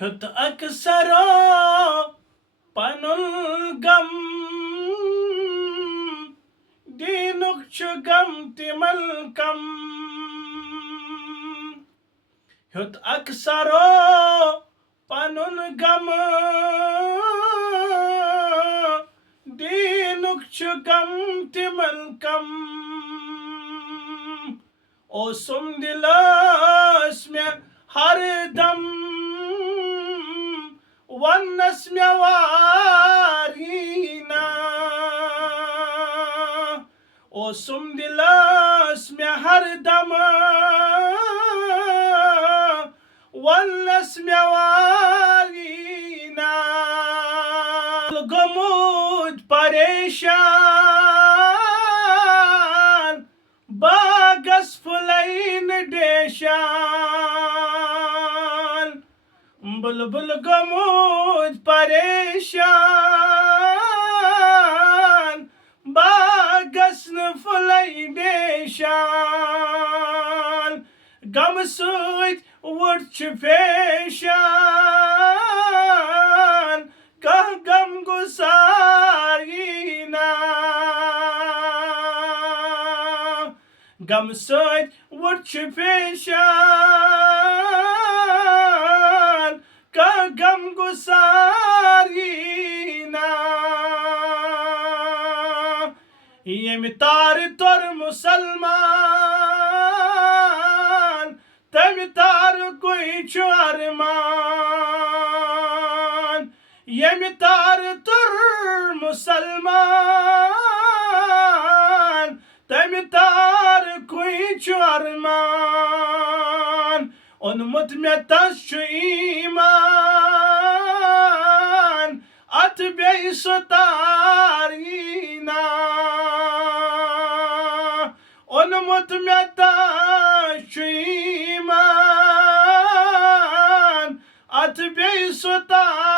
Hut aksaro panul gam dinuk chugam timal kam Hut aksaro panul gam dinuk chugam timal kam O sumdilas me har dam वन्नस में वारीना ओ सुमदिलस में हर दम वन्नस में वारीना गमुद परेशान बागस फुलैन देशान बुलबुल गमुद परेशान बागस न फुलै देशान गम सुत वुट छ पेशान कह गम गुसारीना गम सुत वुट छ पेशान गम गुसारीना यम तार तोर मुसलमान तम तार कोई अरमान यम तार तोर मुसलमान तम तार कोई अरमान ओनमुत में तस ईमान अत बेई सुतारीना ओनमुत में तस ईमान अत बेई सुतारीना